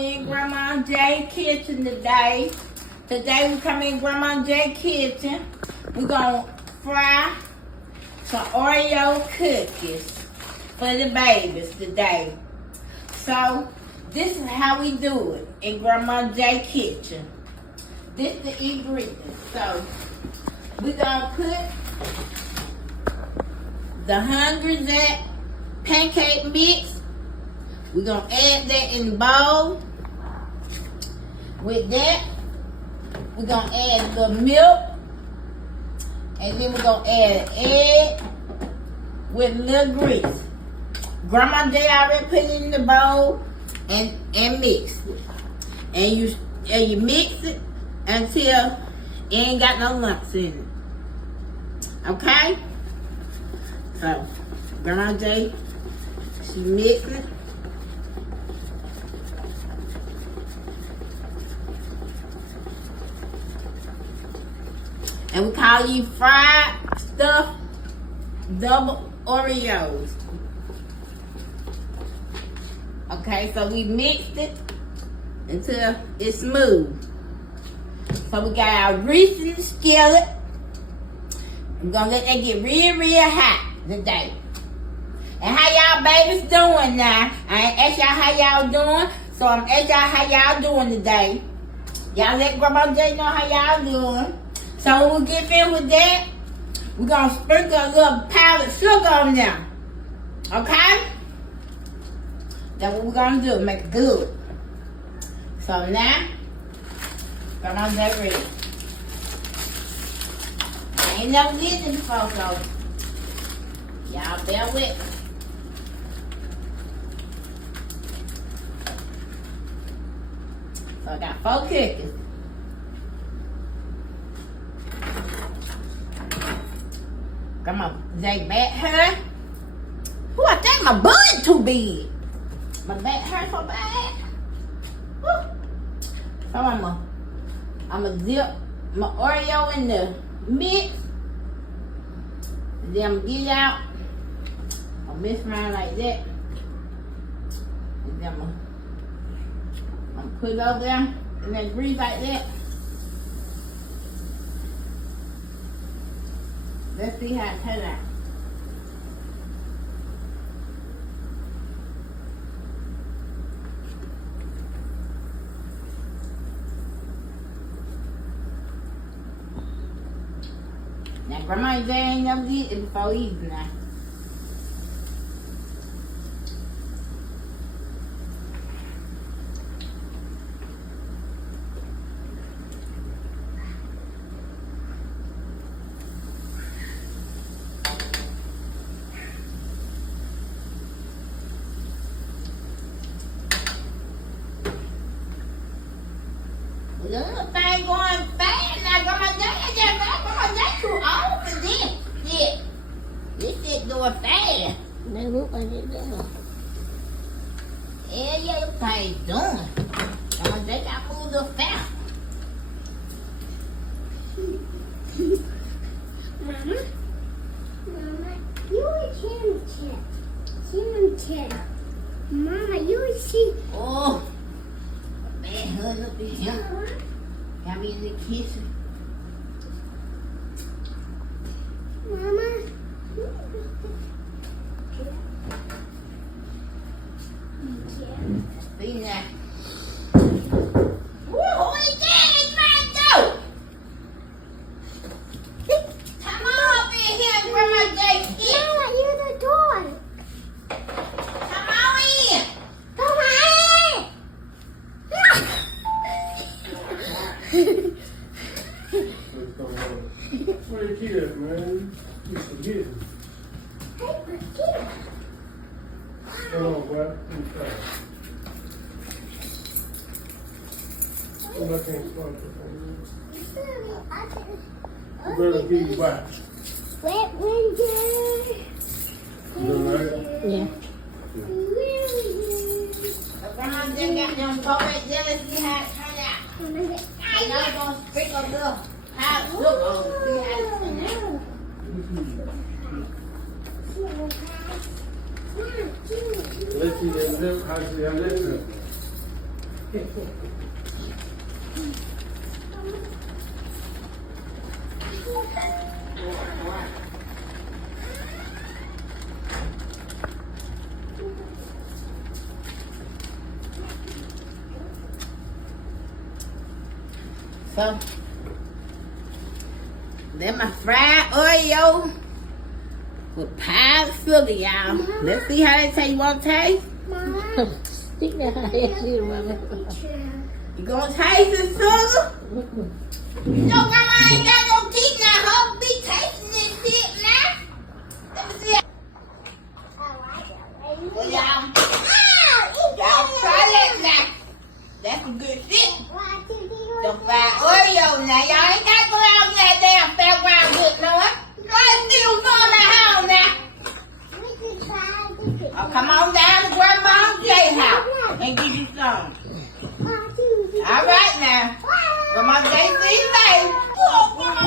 in Grandma J's kitchen today. Today we come in Grandma J's kitchen. We're gonna fry some Oreo cookies for the babies today. So this is how we do it in Grandma J's kitchen. This is the ingredients. So we're gonna put the Hungry Jack pancake mix. We're going to add that in the bowl. With that, we're going to add a little milk. And then we're going to add an egg with a little grease. Grandma J already put it in the bowl and mix it. And you mix it until it ain't got no lumps in it. Okay? So, Grandma J, she mixing it. And we call you fried stuffed double Oreos. Okay, so we mixed it until it's smooth. So we got our grease in the skillet. We're gonna let that get real hot today. And how y'all babies doing now? I ain't asked y'all how y'all doing, so I'm asking y'all how y'all doing today. Y'all let Grandma J know how y'all doing. So when we get finished with that, we're going to sprinkle a little powdered sugar on there. Okay? That's what we're going to do, make it good. So now, Grandma's that ready. I ain't never did this before, so y'all bear with me. So I got 4 cookies. Grandma J back her. Who I think my butt too big. My back hurt so bad. Woo. So I'ma dip my Oreo in the mix. And then I'ma get it out. I'll mix around like that. And then I'ma put it over there in that grease like that. Let's see how it turns out. Now, Grandma J ain't never did it before either now. The little thing going fast now. Grandma J too old for this. Yeah. This shit going fast. They look like it does. Yeah, this thing's doing. Grandma J got to move a little fast. Mama, you a chimp. Mama, you a sheep. Oh. Man, hug up in here. Got me in the kitchen. Mama. See that? Woo, who is that? It's my dough. Come on up in here, Grandma J. Mama, you're the door. Come on in. Come on. Where the kid at, man? You forgetting. Hey, kid. Hold on, boy. I can't start the phone. You better be back. Wet winter. You all right? Yeah. Grandma J got them go right there. Let's see how it turn out. I know it's gonna sprinkle a little hot soup on it. See how it turn out. Let's see that lip. How see how that lip? So, then my fried Oreo with powdered sugar, y'all. Let's see how they taste. You want to taste? Mom, Stick that ass in, mama. You gonna taste the sugar? You know, Grandma ain't got no teeth now. Huh? Be tasting this shit now. Let me see. Well, y'all try that now. That's some good shit. The fried Oreo now. Y'all ain't got to go out in that damn fairground good, no one. Y'all still going to home now. Oh, come on down to Grandma's J's house and get you some. All right now. Grandma J, see you later.